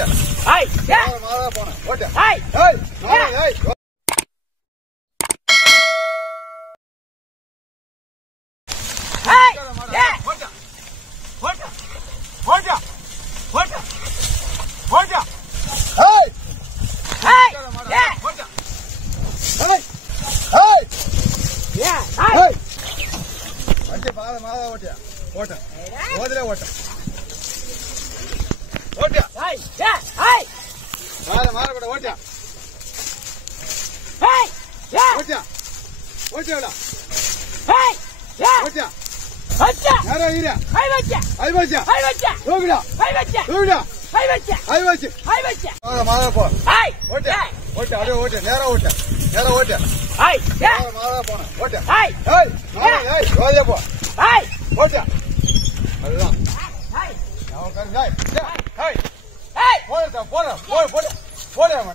ஓட்டு ஹாய் மாதா போன ஓட்டு ஹாய் ஏய் ஏய் ஹாய் ஓட்டு ஓட்டு ஓட்டு ஓட்டு ஓட்டு ஏய் ஹாய் ஓட்டு ஏய் ஏய் ஹாய் வண்டி மாதா ஓட்டு ஓட்டு ஓதுல ஓட்டு ஓட்டு ஹாய் ஹாய் மாதா கூட ஓட்டு ஹாய் ஓட்டு ஓட்டுடா ஹாய் ஓட்டு வச்சா யாரோ ஈரா ஹாய் வச்சா ஐ வச்சா ஹாய் வச்சா ஓகுடா ஹாய் வச்சா ஓகுடா ஹாய் வச்சா ஐ வச்சு ஹாய் வச்சா மாதா போ ஹாய் ஓட்டு ஓட்டு அப்படியே ஓட்டு நேரா ஓட்டு ஹாய் மாதா போன ஓட்டு ஹாய் ஏய் ஏய் ஓதே போ ஹாய் ஓட்டு அதுதான் ஹாய் அவன் கரு ஏய் ஏய் ஹாய் போடா போடா போடா போடா